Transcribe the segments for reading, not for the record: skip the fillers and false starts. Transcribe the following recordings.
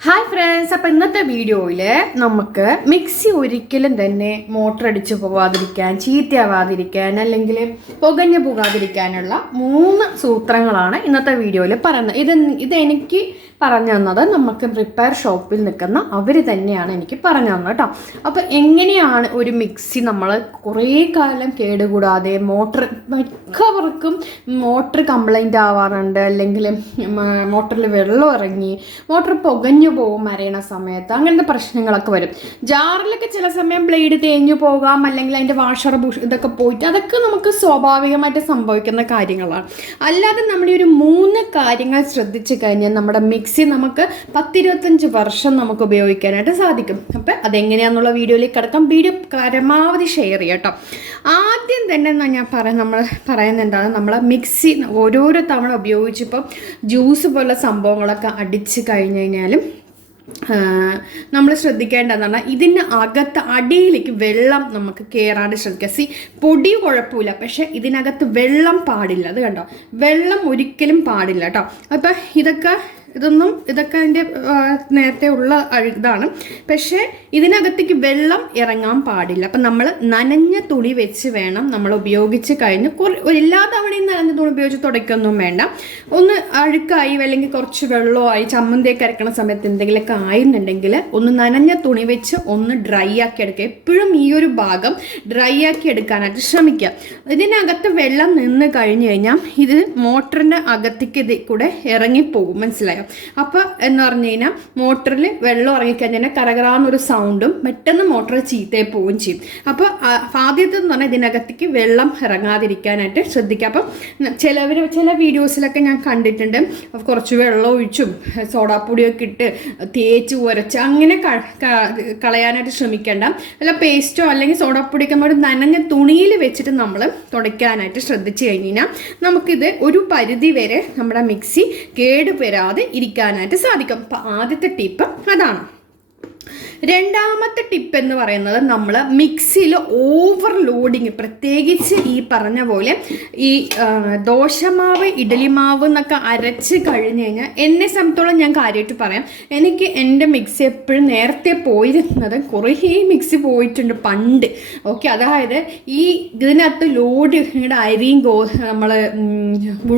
Hi friends, അപ്പോൾ ഇന്നത്തെ വീഡിയോയിൽ നമുക്ക് മിക്സി ഒരിക്കലും തന്നെ മോട്ടർ അടിച്ച് പോകാതിരിക്കാൻ, ചീത്തയാവാതിരിക്കാൻ അല്ലെങ്കിൽ പുകഞ്ഞു പോകാതിരിക്കാനുള്ള 3 സൂത്രങ്ങളാണ് ഇന്നത്തെ വീഡിയോയിൽ പറയുന്നത്. ഇതെനിക്ക് പറഞ്ഞു തന്നത് നമുക്ക് റിപ്പയർ ഷോപ്പിൽ നിൽക്കുന്ന അവർ തന്നെയാണ് എനിക്ക് പറഞ്ഞു തന്നത് കേട്ടോ. അപ്പോൾ എങ്ങനെയാണ് ഒരു മിക്സി നമ്മൾ കുറേ കാലം കേടുകൂടാതെ, മിക്കവർക്കും മോട്ടർ കംപ്ലൈൻ്റ് ആവാറുണ്ട്, അല്ലെങ്കിൽ മോട്ടറിൽ വെള്ളം ഇറങ്ങി മോട്ടർ പുകഞ്ഞു പോകും അരയണ സമയത്ത്, അങ്ങനത്തെ പ്രശ്നങ്ങളൊക്കെ വരും. ജാറിലൊക്കെ ചില സമയം ബ്ലേഡ് തേഞ്ഞു പോകാം, അല്ലെങ്കിൽ അതിൻ്റെ വാഷർ ഇതൊക്കെ പോയിട്ട്, അതൊക്കെ നമുക്ക് സ്വാഭാവികമായിട്ട് സംഭവിക്കുന്ന കാര്യങ്ങളാണ്. അല്ലാതെ നമ്മൾ ഈ ഒരു 3 കാര്യങ്ങൾ ശ്രദ്ധിച്ചു കഴിഞ്ഞാൽ നമ്മുടെ മിക്സി നമുക്ക് 10-25 വർഷം നമുക്ക് ഉപയോഗിക്കാനായിട്ട് സാധിക്കും. അപ്പം അതെങ്ങനെയാണെന്നുള്ള വീഡിയോയിലേക്ക് കിടക്കാം. വീഡിയോ പരമാവധി ഷെയർ ചെയ്യാം കേട്ടോ. ആദ്യം തന്നെ ഞാൻ നമ്മൾ പറയുന്നത് എന്താണ്, നമ്മൾ മിക്സി ഓരോരോ തവണ ഉപയോഗിച്ചപ്പോൾ ജ്യൂസ് പോലുള്ള സംഭവങ്ങളൊക്കെ അടിച്ച് കഴിഞ്ഞ് കഴിഞ്ഞാലും നമ്മൾ ശ്രദ്ധിക്കേണ്ടതെന്ന് പറഞ്ഞാൽ ഇതിന് അകത്ത് അടിയിലേക്ക് വെള്ളം നമുക്ക് കയറാണ്ട് ശ്രദ്ധിക്കുക. പൊടി കുഴപ്പമില്ല, പക്ഷെ ഇതിനകത്ത് വെള്ളം പാടില്ല. അത് കണ്ടോ, വെള്ളം ഒരിക്കലും പാടില്ല കേട്ടോ. അപ്പം ഇതൊക്കെ അതിൻ്റെ നേരത്തെ ഉള്ള ഇതാണ്, പക്ഷേ ഇതിനകത്തേക്ക് വെള്ളം ഇറങ്ങാൻ പാടില്ല. അപ്പം നമ്മൾ നനഞ്ഞ തുണി വെച്ച് വേണം നമ്മൾ ഉപയോഗിച്ച് കഴിഞ്ഞ് എല്ലാ തവണയും നനഞ്ഞ തുണി ഉപയോഗിച്ച് തുടയ്ക്കൊന്നും വേണ്ട. ഒന്ന് അഴുക്കായി അല്ലെങ്കിൽ കുറച്ച് വെള്ളമായി ചമ്മന്തിയൊക്കെ അരക്കണ സമയത്ത് എന്തെങ്കിലുമൊക്കെ ആയിരുന്നുണ്ടെങ്കിൽ ഒന്ന് നനഞ്ഞ തുണി വെച്ച് ഒന്ന് ഡ്രൈ ആക്കി എടുക്കുക. എപ്പോഴും ഈ ഒരു ഭാഗം ഡ്രൈ ആക്കി എടുക്കാനായിട്ട് ശ്രമിക്കുക. ഇതിനകത്ത് വെള്ളം നിന്ന് കഴിഞ്ഞ് കഴിഞ്ഞാൽ ഇത് മോട്ടറിൻ്റെ അകത്തേക്ക് കൂടെ ഇറങ്ങിപ്പോകും, മനസ്സിലായോ? അപ്പോൾ എന്ന് പറഞ്ഞു കഴിഞ്ഞാൽ മോട്ടറിൽ വെള്ളം ഇറങ്ങിക്കഴിഞ്ഞാൽ കരകരാന്നൊരു സൗണ്ടും പെട്ടെന്ന് മോട്ടർ ചീത്തയെ പോവുകയും ചെയ്യും. അപ്പോൾ ആദ്യത്തെ എന്ന് പറഞ്ഞാൽ ഇതിനകത്തേക്ക് വെള്ളം ഇറങ്ങാതിരിക്കാനായിട്ട് ശ്രദ്ധിക്കുക. അപ്പം ചില വീഡിയോസിലൊക്കെ ഞാൻ കണ്ടിട്ടുണ്ട്, കുറച്ച് വെള്ളം ഒഴിച്ചും സോഡാപ്പൊടിയൊക്കെ ഇട്ട് തേച്ച് ഉരച്ച് അങ്ങനെ കളയാനായിട്ട് ശ്രമിക്കേണ്ട. അല്ല പേസ്റ്റോ അല്ലെങ്കിൽ സോഡാപ്പൊടിയൊക്കെ നമ്മൾ നനഞ്ഞ തുണിയിൽ വെച്ചിട്ട് നമ്മൾ തുടയ്ക്കാനായിട്ട് ശ്രദ്ധിച്ചു കഴിഞ്ഞാൽ നമുക്കിത് ഒരു പരിധി വരെ നമ്മുടെ മിക്സി കേടുവരാതെ ഇരിക്കാനായിട്ട് സാധിക്കും. അപ്പം ആദ്യത്തെ ടിപ്പ് അതാണ്. രണ്ടാമത്തെ ടിപ്പ് എന്ന് പറയുന്നത്, നമ്മൾ മിക്സിയിൽ ഓവർലോഡിങ്, പ്രത്യേകിച്ച് ഈ പറഞ്ഞ പോലെ ഈ ദോശമാവ്, ഇഡ്ഡലിമാവ് എന്നൊക്കെ അരച്ച് കഴിഞ്ഞ് കഴിഞ്ഞാൽ എന്നെ സംബന്ധിച്ചോളം ഞാൻ കാര്യമായിട്ട് പറയാം, എനിക്ക് എൻ്റെ മിക്സി എപ്പോഴും നേരത്തെ പോയിരുന്നത് കുറേ മിക്സി പോയിട്ടുണ്ട് പണ്ട്. ഓക്കെ, അതായത് ഇതിനകത്ത് ലോഡ് ഇങ്ങോട്ട് അരിയും നമ്മൾ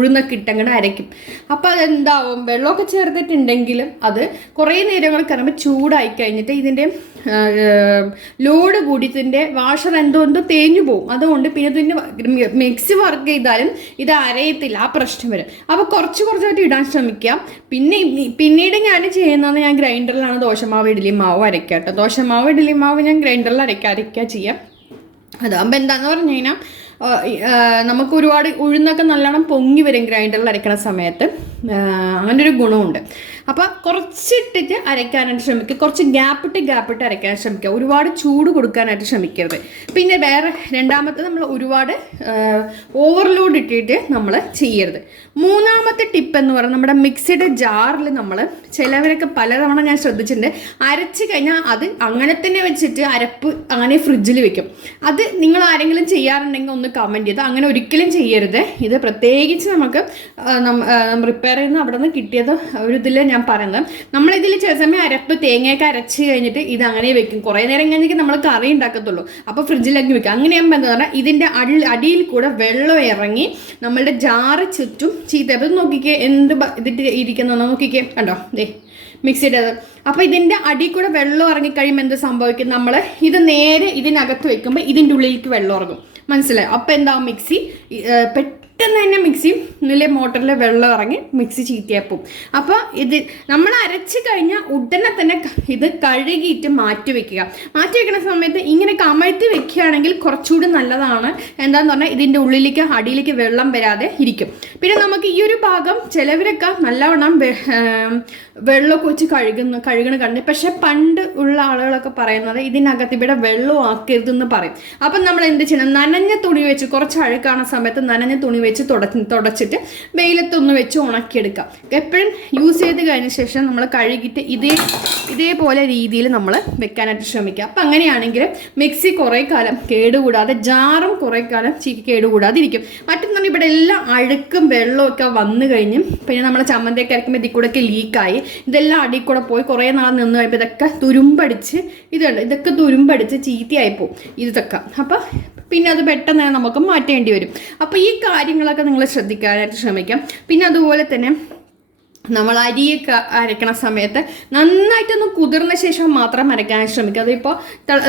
ഉഴുന്നൊക്കെ ഇട്ടങ്ങോട്ട് അരയ്ക്കും. അപ്പോൾ അതെന്താവും, വെള്ളമൊക്കെ ചേർത്തിട്ടുണ്ടെങ്കിലും അത് കുറേ നേരങ്ങൾ കഴിയുമ്പോൾ ചൂടായി കഴിഞ്ഞിട്ട് ഇതിൻ്റെ ലോഡ് കൂടി ഇതിൻ്റെ വാഷർ എന്തോ തേഞ്ഞു പോകും. അതുകൊണ്ട് പിന്നെ ഇതിൻ്റെ മിക്സി വർക്ക് ചെയ്താലും ഇത് അരയത്തില്ല, ആ പ്രശ്നം വരും. അപ്പോൾ കുറച്ചായിട്ട് ഇടാൻ ശ്രമിക്കാം. പിന്നീട് ഞാൻ ചെയ്യുന്നത്, ഞാൻ ഗ്രൈൻഡറിലാണ് ദോശമാവ് ഇഡ്ഡലി മാവ് അരയ്ക്കുക കേട്ടോ. ദോശമാവ് ഇഡ്ഡലി മാവ് ഞാൻ ഗ്രൈൻഡറിൽ അരയ്ക്കുക ചെയ്യാം. അതാകുമ്പോൾ എന്താണെന്ന് പറഞ്ഞു കഴിഞ്ഞാൽ നമുക്ക് ഒരുപാട് ഉഴുന്നൊക്കെ നല്ലോണം പൊങ്ങി വരും ഗ്രൈൻഡറിൽ അരയ്ക്കണ സമയത്ത്. അങ്ങനെ ഒരു ഗുണമുണ്ട്. അപ്പോൾ കുറച്ചിട്ടിട്ട് അരയ്ക്കാനായിട്ട് ശ്രമിക്കുക, കുറച്ച് ഗ്യാപ്പിട്ട് അരയ്ക്കാൻ ശ്രമിക്കുക. ഒരുപാട് ചൂട് കൊടുക്കാനായിട്ട് ശ്രമിക്കരുത്. പിന്നെ രണ്ടാമത്തെ, നമ്മൾ ഒരുപാട് ഓവർലോഡ് ഇട്ടിട്ട് നമ്മൾ ചെയ്യരുത്. മൂന്നാമത്തെ ടിപ്പ് എന്ന് പറയുന്നത്, നമ്മുടെ മിക്സിയുടെ ജാറിൽ നമ്മൾ ചിലവരൊക്കെ പലതവണ ഞാൻ ശ്രദ്ധിച്ചിട്ടുണ്ട്, അരച്ച് കഴിഞ്ഞാൽ അത് അങ്ങനെ തന്നെ വെച്ചിട്ട് അരപ്പ് അങ്ങനെ ഫ്രിഡ്ജിൽ വെക്കും. അത് നിങ്ങൾ ആരെങ്കിലും ചെയ്യാറുണ്ടെങ്കിൽ ഒന്ന് കമൻറ്റ് ചെയ്ത്. അങ്ങനെ ഒരിക്കലും ചെയ്യരുത്. ഇത് പ്രത്യേകിച്ച് നമുക്ക് റിപ്പയർ ചെയ്യുന്ന അവിടെ നിന്ന് കിട്ടിയത് ഒരു ഇതിൽ ഞാൻ പറയുന്നത്, നമ്മളിതിൽ ചില സമയം അരപ്പ് തേങ്ങയൊക്കെ അരച്ച് കഴിഞ്ഞിട്ട് ഇത് അങ്ങനെ വെക്കും. കുറേ നേരം കഴിഞ്ഞിട്ട് നമ്മൾ കറി ഉണ്ടാക്കത്തുള്ളൂ, അപ്പോൾ ഫ്രിഡ്ജിലേക്ക് വെക്കും. അങ്ങനെയാകുമ്പോൾ എന്താ പറഞ്ഞാൽ ഇതിൻ്റെ അടിയിൽ കൂടെ വെള്ളം ഇറങ്ങി നമ്മളുടെ ജാറ് ചുറ്റും ചീത്ത. അപ്പം നോക്കിക്കേ ഇതിട്ട് ഇരിക്കുന്ന നോക്കിക്കേ, കണ്ടോ മിക്സിയുടെ അത്. അപ്പോൾ ഇതിൻ്റെ അടിയിൽ കൂടെ വെള്ളം ഇറങ്ങിക്കഴിയുമ്പോൾ എന്ത് സംഭവിക്കും, നമ്മൾ ഇത് നേരെ ഇതിനകത്ത് വെക്കുമ്പോൾ ഇതിൻ്റെ ഉള്ളിലേക്ക് വെള്ളം ഇറങ്ങും, മനസ്സിലായോ? അപ്പോൾ എന്താവും, മിക്സി പെട്ടെന്ന് തന്നെ മിക്സിയിലെ മോട്ടറിൽ വെള്ളം ഇറങ്ങി മിക്സി ചീത്തയാക്കും. അപ്പോൾ ഇത് നമ്മൾ അരച്ച് കഴിഞ്ഞാൽ ഉടനെ തന്നെ ഇത് കഴുകിയിട്ട് മാറ്റി വെക്കുന്ന സമയത്ത് ഇങ്ങനെ കമഴ്ത്തി വെക്കുകയാണെങ്കിൽ കുറച്ചുകൂടി നല്ലതാണ്. എന്താണെന്ന് പറഞ്ഞാൽ ഇതിൻ്റെ ഉള്ളിലേക്ക് അടിയിലേക്ക് വെള്ളം വരാതെ ഇരിക്കും. പിന്നെ നമുക്ക് ഈ ഒരു ഭാഗം ചിലവരൊക്കെ നല്ലവണ്ണം വെള്ളമൊക്കെ വെച്ച് കഴുകണ കണ്ട്, പക്ഷെ പണ്ട് ഉള്ള ആളുകളൊക്കെ പറയുന്നത് ഇതിനകത്ത് ഇവിടെ വെള്ളം ആക്കരുതെന്ന് പറയും. അപ്പം നമ്മൾ എന്ത് ചെയ്യണം, നനഞ്ഞ തുണി വെച്ച്, കുറച്ച് അഴുക്കാണ സമയത്ത് നനഞ്ഞ തുണി വെച്ച് തുടച്ചിട്ട് വെയിലത്തൊന്ന് വെച്ച് ഉണക്കിയെടുക്കാം. എപ്പോഴും യൂസ് ചെയ്ത് കഴിഞ്ഞ ശേഷം നമ്മൾ കഴുകിയിട്ട് ഇതേപോലെ രീതിയിൽ നമ്മൾ വെക്കാനായിട്ട് ശ്രമിക്കുക. അപ്പം അങ്ങനെയാണെങ്കിൽ മിക്സി കുറേ കാലം കേടുകൂടാതെ, ജാറും കുറേ കാലം കേടുകൂടാതെ ഇരിക്കും. മറ്റൊന്നും ഇവിടെ എല്ലാം അഴുക്കും വെള്ളമൊക്കെ വന്നു കഴിഞ്ഞും പിന്നെ നമ്മൾ ചമ്മന്തിയൊക്കെ അരക്കുമ്പോൾ ഇതിൽ കൂടെ ഒക്കെ ലീക്കായി ഇതെല്ലാം അടിയിൽ കൂടെ പോയി കുറേ നാൾ നിന്ന് കഴിയുമ്പോൾ ഇതൊക്കെ തുരുമ്പടിച്ച് ഇതൊക്കെ തുരുമ്പടിച്ച് ചീത്തയായിപ്പോവും ഇതൊക്കെ. അപ്പം പിന്നെ അത് പെട്ടെന്ന് നമുക്ക് മാറ്റേണ്ടി വരും. അപ്പോൾ ഈ കാര്യങ്ങളൊക്കെ നിങ്ങൾ ശ്രദ്ധിക്കാനായിട്ട് ശ്രമിക്കാം. പിന്നെ അതുപോലെ തന്നെ നമ്മൾ അരിയൊക്കെ അരയ്ക്കണ സമയത്ത് നന്നായിട്ടൊന്ന് കുതിർന്ന ശേഷം മാത്രം അരയ്ക്കാൻ ശ്രമിക്കുക. അതിപ്പോൾ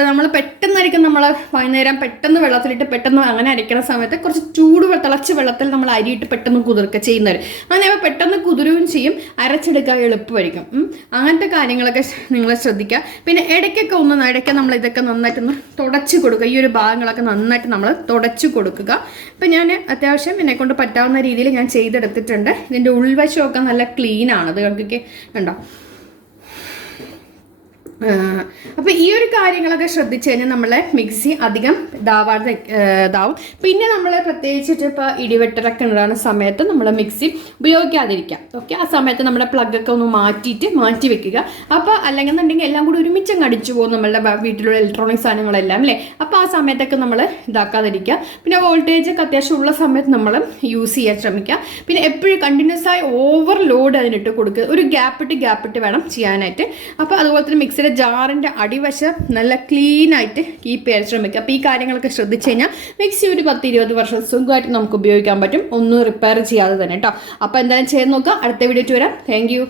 നമ്മൾ പെട്ടെന്ന് അരയ്ക്കുന്ന, നമ്മൾ വൈകുന്നേരം പെട്ടെന്ന് വെള്ളത്തിലിട്ട് പെട്ടെന്ന് അങ്ങനെ അരയ്ക്കണ സമയത്ത് കുറച്ച് തിളച്ച വെള്ളത്തിൽ നമ്മൾ അരിയിട്ട് പെട്ടെന്ന് കുതിർക്കുക ചെയ്യുന്നവർ. അങ്ങനെ പെട്ടെന്ന് കുതിരുകയും ചെയ്യും, അരച്ചെടുക്കാൻ എളുപ്പമായിരിക്കും. അങ്ങനത്തെ കാര്യങ്ങളൊക്കെ നിങ്ങൾ ശ്രദ്ധിക്കുക. പിന്നെ ഇടയ്ക്ക് നമ്മൾ ഇതൊക്കെ നന്നായിട്ടൊന്ന് തുടച്ച് കൊടുക്കുക. ഈ ഒരു ഭാഗങ്ങളൊക്കെ നന്നായിട്ട് നമ്മൾ തുടച്ച് കൊടുക്കുക. ഇപ്പം ഞാൻ അത്യാവശ്യം എന്നെക്കൊണ്ട് പറ്റാവുന്ന രീതിയിൽ ഞാൻ ചെയ്തെടുത്തിട്ടുണ്ട്. ഇതിൻ്റെ ഉൾവശമൊക്കെ നല്ല ക്ലീൻ ആണ്. അത് കണ്ടിട്ട് കണ്ടോ. അപ്പോൾ ഈ ഒരു കാര്യങ്ങളൊക്കെ ശ്രദ്ധിച്ചു കഴിഞ്ഞാൽ നമ്മളെ മിക്സി അധികം ഇതാവും. പിന്നെ നമ്മൾ പ്രത്യേകിച്ചിട്ട് ഇപ്പോൾ ഇടിവെട്ടലൊക്കെ ഉണ്ടാകുന്ന സമയത്ത് നമ്മൾ മിക്സി ഉപയോഗിക്കാതിരിക്കാം. ഓക്കെ, ആ സമയത്ത് നമ്മുടെ പ്ലഗൊക്കെ ഒന്ന് മാറ്റി വെക്കുക. അപ്പോൾ അല്ലെങ്കിൽ എന്നുണ്ടെങ്കിൽ എല്ലാം കൂടി ഒരുമിച്ചങ്ങ് അടിച്ചു പോകും നമ്മളുടെ വീട്ടിലുള്ള ഇലക്ട്രോണിക് സാധനങ്ങളെല്ലാം അല്ലേ. അപ്പോൾ ആ സമയത്തൊക്കെ നമ്മൾ ഇതാക്കാതിരിക്കുക. പിന്നെ വോൾട്ടേജ് ഒക്കെ അത്യാവശ്യം ഉള്ള സമയത്ത് നമ്മൾ യൂസ് ചെയ്യാൻ ശ്രമിക്കുക. പിന്നെ എപ്പോഴും കണ്ടിന്യൂസ് ആയി ഓവർലോഡ് അതിനിട്ട് കൊടുക്കുക. ഒരു ഗ്യാപ്പിട്ട് വേണം ചെയ്യാനായിട്ട്. അപ്പോൾ അതുപോലെ തന്നെ മിക്സിയുടെ ജാറിൻ്റെ അടിവശം നല്ല ക്ലീൻ ആയിട്ട് കീപ്പ് ചെയ്യാൻ ശ്രമിക്കുക. അപ്പോൾ ഈ കാര്യങ്ങളൊക്കെ ശ്രദ്ധിച്ചു കഴിഞ്ഞാൽ മിക്സി ഒരു 10-20 വർഷം സുഖമായിട്ട് നമുക്ക് ഉപയോഗിക്കാൻ പറ്റും, ഒന്നും റിപ്പയർ ചെയ്യാതെ തന്നെ കേട്ടോ. അപ്പോൾ എന്തായാലും ചെയ്ത് നോക്കുക. അടുത്ത വീഡിയോ വരാം. Thank you.